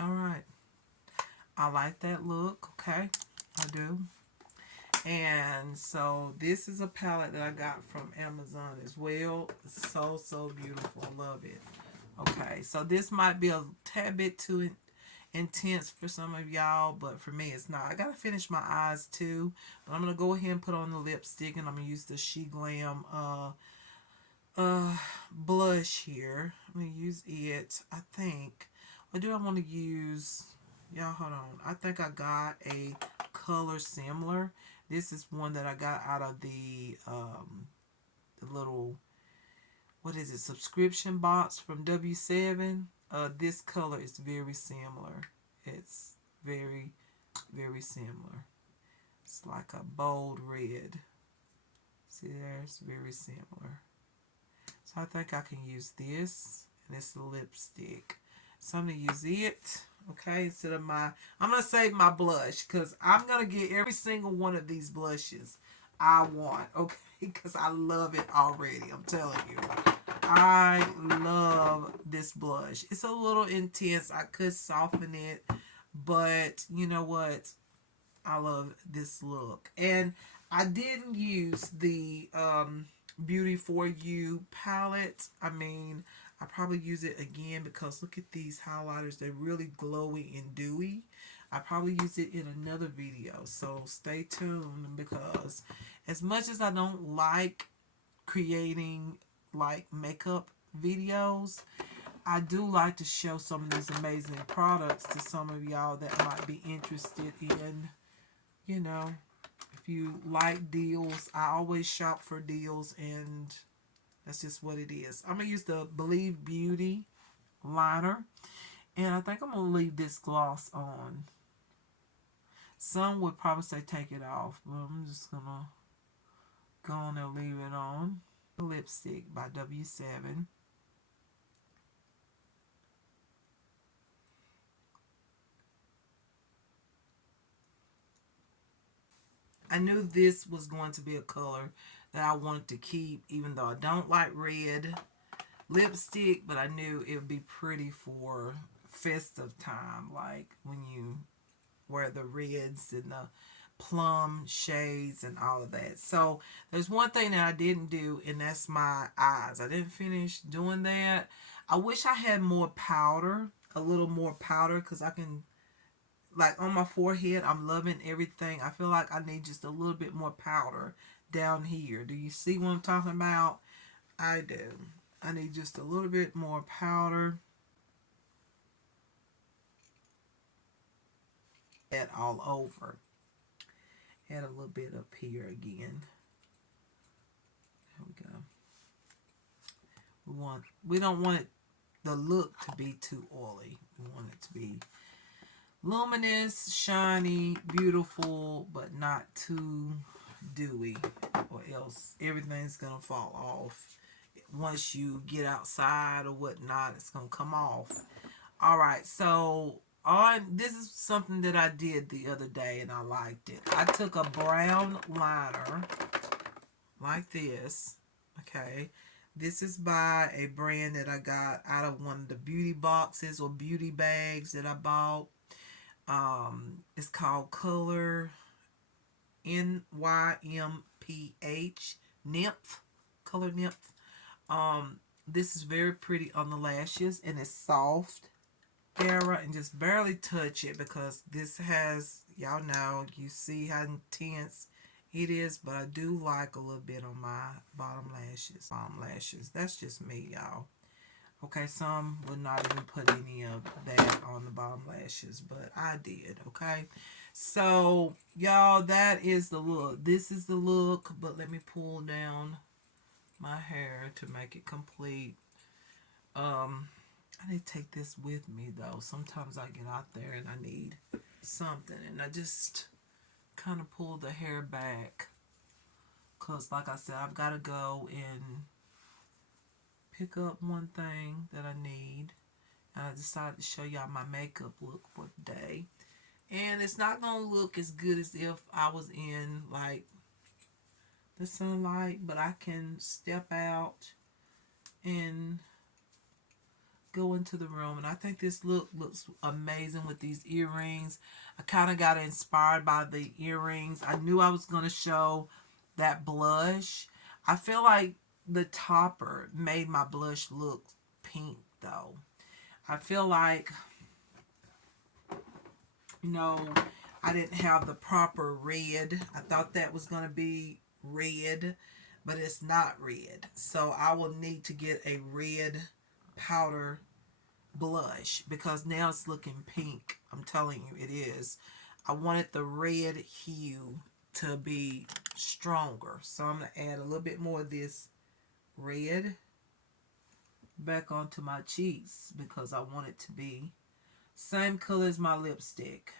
All right. I like that look. Okay. I do. And so this is a palette that I got from Amazon as well. It's so, so beautiful. I love it. Okay. So this might be a tad bit too intense for some of y'all, but for me it's not. I gotta finish my eyes too, but I'm gonna go ahead and put on the lipstick, and I'm gonna use the She Glam blush here. I'm gonna use it, I think. What do I want to use? Y'all hold on. I think I got a color similar. This is one that I got out of the little, what is it, subscription box from W7. This color is very similar. It's very, very similar. It's like a bold red. See there? It's very similar. So I think I can use this, and it's the lipstick. So I'm going to use it, okay, instead of my, I'm going to save my blush, because I'm going to get every single one of these blushes I want, okay, because I love it already, I'm telling you. I love this blush. It's a little intense. I could soften it, but you know what? I love this look. And I didn't use the Beauty For You palette. I mean, I probably use it again because look at these highlighters. They're really glowy and dewy. I probably use it in another video. So stay tuned, because as much as I don't like creating like makeup videos, I do like to show some of these amazing products to some of y'all that might be interested in, you know, if you like deals. I always shop for deals, and that's just what it is. I'm going to use the Believe Beauty liner, and I think I'm going to leave this gloss on. Some would probably say take it off, but I'm just going to go on and leave it on. Lipstick by W7. I knew this was going to be a color that I wanted to keep, even though I don't like red lipstick, but I knew it would be pretty for festive time, like when you wear the reds and the plum shades and all of that. So there's one thing that I didn't do, and that's my eyes. I didn't finish doing that. I wish I had more powder, a little more powder, because I can, like on my forehead, I'm loving everything. I feel like I need just a little bit more powder down here. Do you see what I'm talking about? I do. I need just a little bit more powder. That all over. Add a little bit up here again. There we go. We don't want it, the look to be too oily. We want it to be luminous, shiny, beautiful, but not too dewy, or else everything's gonna fall off. Once you get outside or whatnot, it's gonna come off. All right, so this is something that I did the other day and I liked it. I took a brown liner like this. Okay, this is by a brand that I got out of one of the beauty boxes or beauty bags that I bought. It's called Color NYMPH Nymph. Color Nymph. This is very pretty on the lashes, and it's soft. Era, and just barely touch it, because this has, y'all know, you see how intense it is, but I do like a little bit on my bottom lashes. That's just me, y'all. Okay, some would not even put any of that on the bottom lashes, but I did, okay? So, y'all, that is the look. This is the look, but let me pull down my hair to make it complete. I need to take this with me, though. Sometimes I get out there and I need something, and I just kind of pull the hair back because, like I said, I've got to go and pick up one thing that I need. And I decided to show y'all my makeup look for today. And it's not going to look as good as if I was in, like, the sunlight. But I can step out and go into the room. And I think this look looks amazing with these earrings. I kind of got inspired by the earrings. I knew I was going to show that blush. I feel like the topper made my blush look pink, though. I feel like, you know, I didn't have the proper red. I thought that was going to be red, but it's not red. So I will need to get a red powder blush because now it's looking pink. I'm telling you, it is. I wanted the red hue to be stronger. So I'm going to add a little bit more of this red back onto my cheeks because I want it to be same color as my lipstick.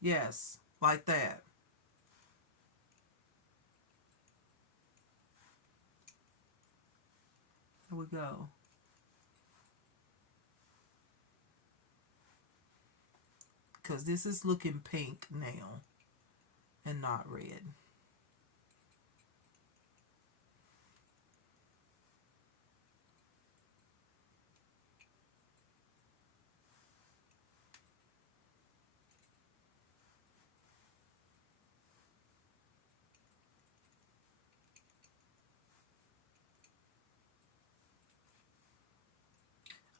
Yes, like that. There we go. Because this is looking pink now and not red.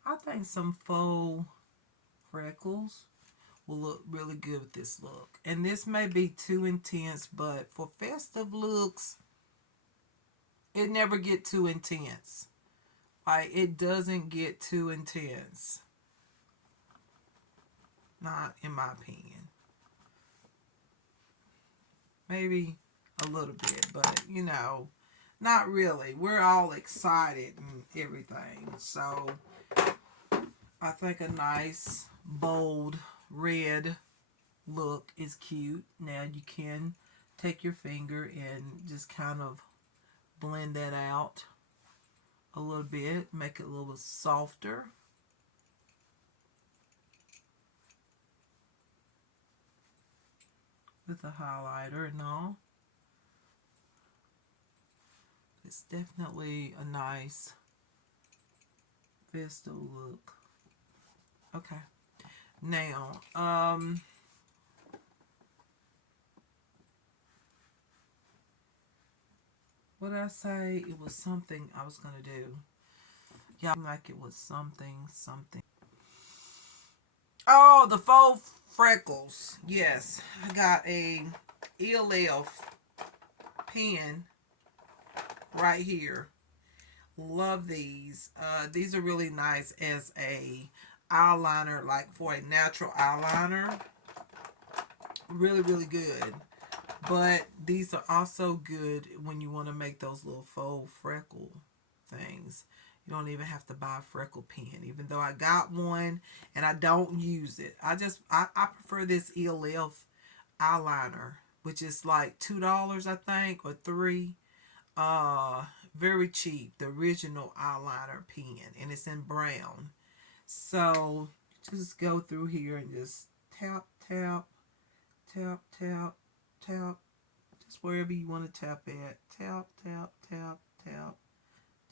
I think some faux freckles will look really good with this look. And this may be too intense, but for festive looks, it never get too intense. Like, it doesn't get too intense. Not in my opinion. Maybe a little bit, but you know, not really. We're all excited and everything. So I think a nice bold red look is cute. Now you can take your finger and just kind of blend that out a little bit, make it a little softer. With a highlighter and all. It's definitely a nice Festive look. Okay. Now, what did I say? It was something I was going to do. Yeah, like it was something. Oh, the faux freckles. Yes, I got a ELF pen right here. Love these. These are really nice as a eyeliner, like for a natural eyeliner. Really, really good. But these are also good when you want to make those little faux freckle things. You don't even have to buy a freckle pen, even though I got one and I don't use it. I prefer this ELF eyeliner, which is like $2, I think, or $3. Very cheap. The original eyeliner pen, and it's in brown. So just go through here and just tap, tap, tap, tap, tap. Just wherever you want to tap at. Tap, tap, tap, tap,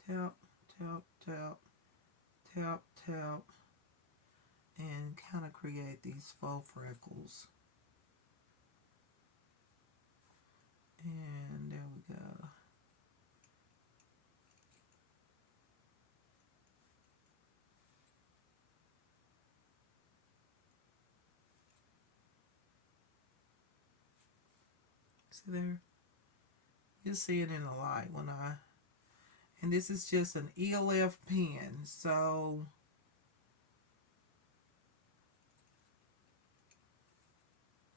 tap, tap, tap, tap, tap, and kind of create these faux freckles. And there we go. See there? You'll see it in the light when I, and this is just an ELF pen. So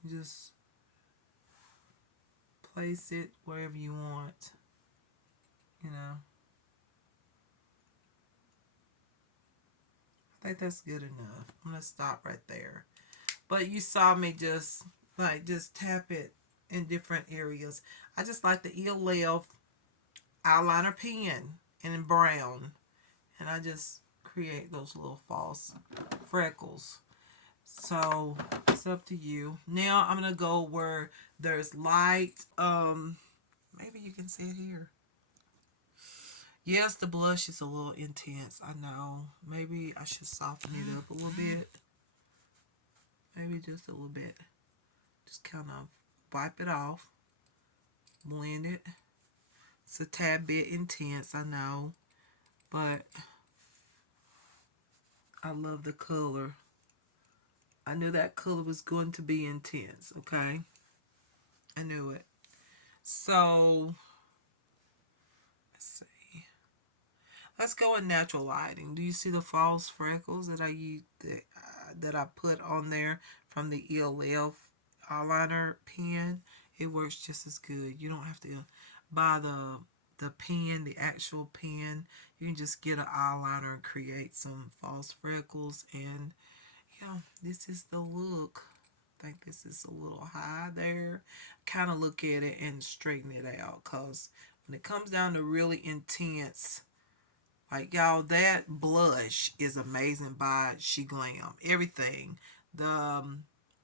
just place it wherever you want, you know. I think that's good enough. I'm going to stop right there. But you saw me just just tap it in different areas. I just like the ELF eyeliner pen in brown. And I just create those little false freckles. So it's up to you. Now I'm going to go where there's light. Maybe you can see it here. Yes, the blush is a little intense. I know. Maybe I should soften it up a little bit. Maybe just a little bit. Just kind of wipe it off. Blend it. It's a tad bit intense, I know. But I love the color. I knew that color was going to be intense, okay? I knew it. So, let's see. Let's go with natural lighting. Do you see the false freckles that that I put on there from the ELF eyeliner pen? It works just as good. You don't have to buy the pen, the actual pen. You can just get an eyeliner and create some false freckles. And yeah, this is the look. I think this is a little high there. Kind of look at it and straighten it out, because when it comes down to really intense, like y'all, that blush is amazing by She Glam. Everything, the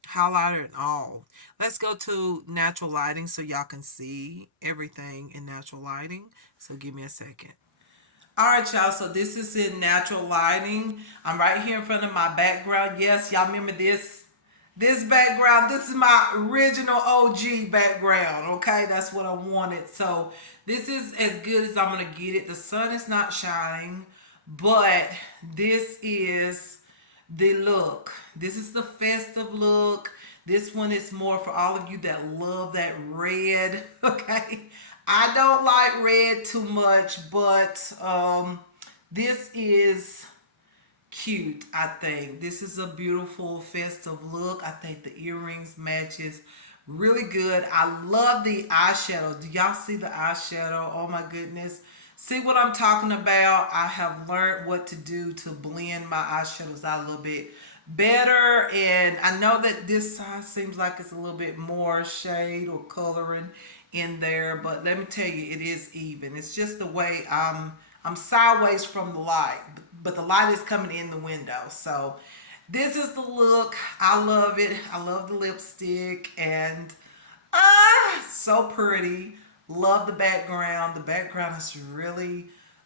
highlighter and all. Let's go to natural lighting so y'all can see everything in natural lighting. So give me a second. All right, y'all. So this is in natural lighting. I'm right here in front of my background. Yes, y'all remember this? This background, this is my original OG background, okay? That's what I wanted. So this is as good as I'm going to get it. The sun is not shining, but this is the look. This is the festive look. This one is more for all of you that love that red, okay? I don't like red too much, but this is cute. I think this is a beautiful festive look. I think the earrings matches really good. I love the eyeshadow. Do y'all see the eyeshadow? Oh my goodness. See what I'm talking about? I have learned what to do to blend my eyeshadows out a little bit better, and I know that this side seems like it's a little bit more shade or coloring in there, but let me tell you, it is even. It's just the way I'm sideways from the light, but the light is coming in the window. So this is the look. I love it. I love the lipstick, and so pretty. Love the background. The background is really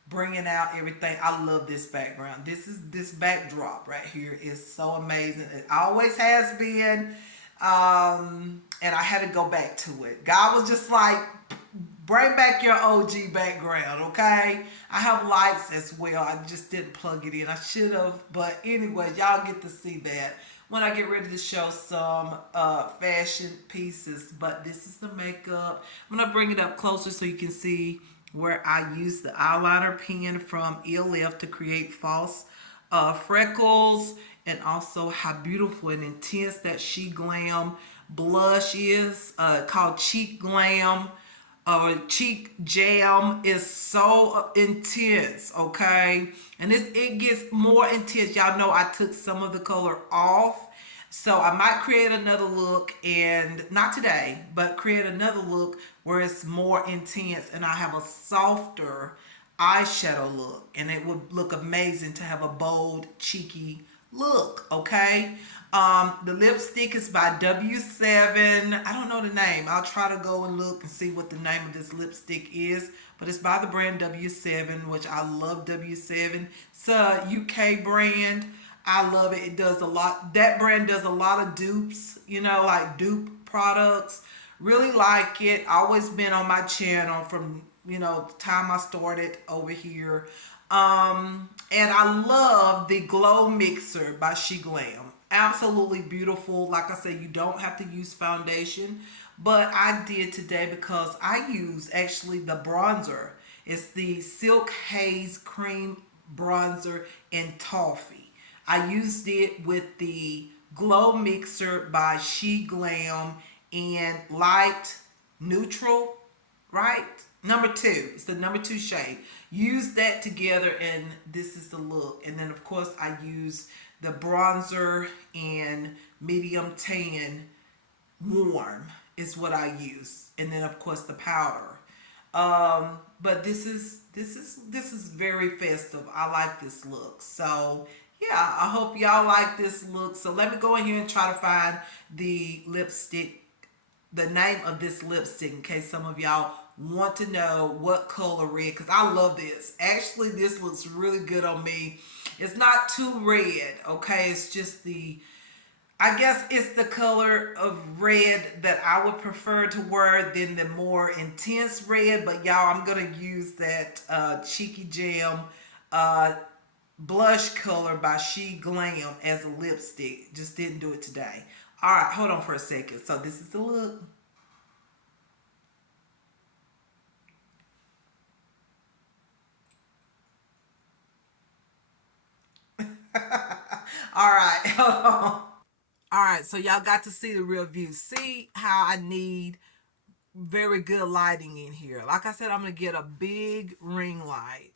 bringing out everything. I love this background. This backdrop right here is so amazing. It always has been. And I had to go back to it. God was just like, bring back your OG background, okay? I have lights as well. I just didn't plug it in. I should have. But anyway, y'all get to see that when I get ready to show some fashion pieces. But this is the makeup. I'm going to bring it up closer so you can see where I use the eyeliner pen from ELF to create false freckles, and also how beautiful and intense that She Glam blush is, called Cheek Glam or Cheek Jam. Is so intense, okay? And it gets more intense. Y'all know I took some of the color off, so I might create another look, and not today, but create another look where it's more intense and I have a softer eyeshadow look, and it would look amazing to have a bold, cheeky look, okay? The lipstick is by W7. I don't know the name. I'll try to go and look and see what the name of this lipstick is, but it's by the brand W7, which I love W7. It's a UK brand. I love it. It does a lot. That brand does a lot of dupes, you know, like dupe products. Really like it. Always been on my channel from, you know, the time I started over here. And I love the Glow Mixer by She Glam. Absolutely beautiful. Like I said, you don't have to use foundation, But I did today because I use actually the bronzer. It's the Silk Haze Cream Bronzer in Toffee. I used it with the Glow Mixer by Glam in light neutral, right? Number two. It's the number two shade. Use that together and this is the look. And then of course I use the bronzer in medium tan warm is what I use. And then of course the powder. But this is very festive. I like this look. So yeah, I hope y'all like this look. So let me go in here and try to find the lipstick, the name of this lipstick, in case some of y'all want to know what color red, because I love this. Actually, this looks really good on me. It's not too red, okay? It's just the, I guess it's the color of red that I would prefer to wear than the more intense red. But y'all, I'm going to use that Cheeky Jam uh, blush color by Glam as a lipstick. Just didn't do it today. All right, hold on for a second. So this is the look. All right, hold on. All right, so y'all got to see the real view. See how I need very good lighting in here. Like I said, I'm gonna get a big ring light.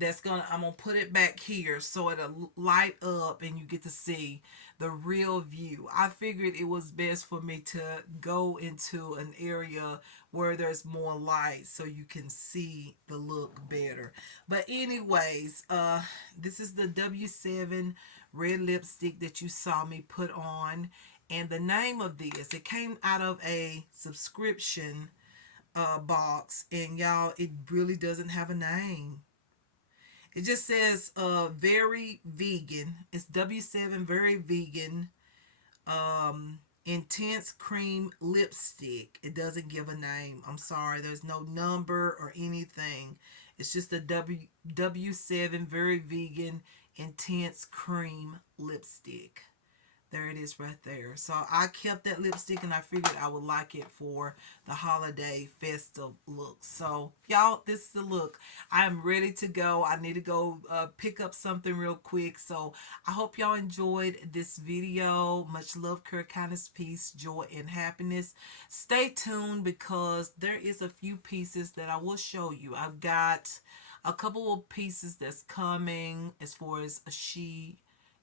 I'm gonna put it back here so it'll light up and you get to see the real view. I figured it was best for me to go into an area where there's more light so you can see the look better. But anyways, this is the W7 red lipstick that you saw me put on. And the name of this, it came out of a subscription box. And y'all, it really doesn't have a name. It just says very vegan. It's W7 very vegan. Intense cream lipstick. It doesn't give a name. I'm sorry. There's no number or anything. It's just a W7 very vegan intense cream lipstick. There it is right there. So I kept that lipstick and I figured I would like it for the holiday festive look. So y'all, this is the look. I'm ready to go. I need to go pick up something real quick. So I hope y'all enjoyed this video. Much love, care, kindness, peace, joy, and happiness. Stay tuned because there is a few pieces that I will show you. I've got a couple of pieces that's coming as far as a she,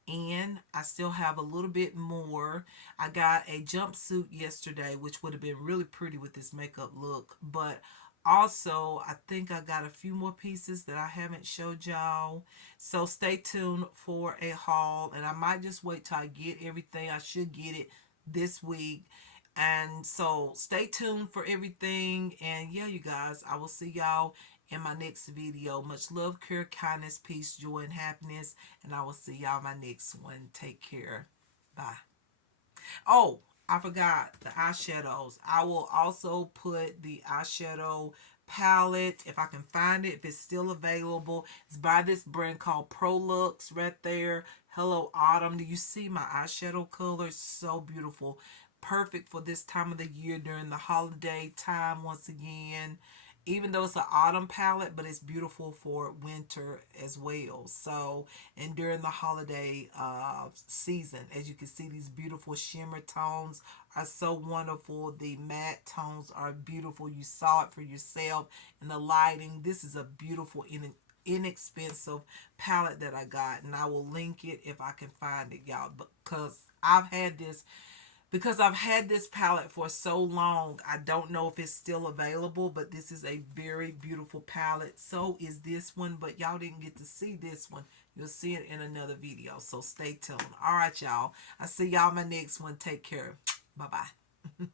and I still have a little bit more. I got a jumpsuit yesterday, which would have been really pretty with this makeup look. But also, I think I got a few more pieces that I haven't showed y'all. So stay tuned for a haul. And I might just wait till I get everything. I should get it this week. And so stay tuned for everything. And yeah, you guys, I will see y'all in my next video. Much love, care, kindness, peace, joy, and happiness. And I will see y'all in my next one. Take care. Bye. Oh, I forgot the eyeshadows. I will also put the eyeshadow palette if I can find it, if it's still available. It's by this brand called Prolux right there. Hello Autumn. Do you see my eyeshadow color? So beautiful. Perfect for this time of the year during the holiday time once again. Even though it's an autumn palette, but it's beautiful for winter as well. So, and during the holiday season, as you can see, these beautiful shimmer tones are so wonderful. The matte tones are beautiful. You saw it for yourself in the lighting. This is a beautiful, inexpensive palette that I got, and I will link it if I can find it, y'all, because I've had this palette for so long. I don't know if it's still available, but this is a very beautiful palette. So is this one, but y'all didn't get to see this one. You'll see it in another video, so stay tuned. All right, y'all. I see y'all in my next one. Take care. Bye-bye.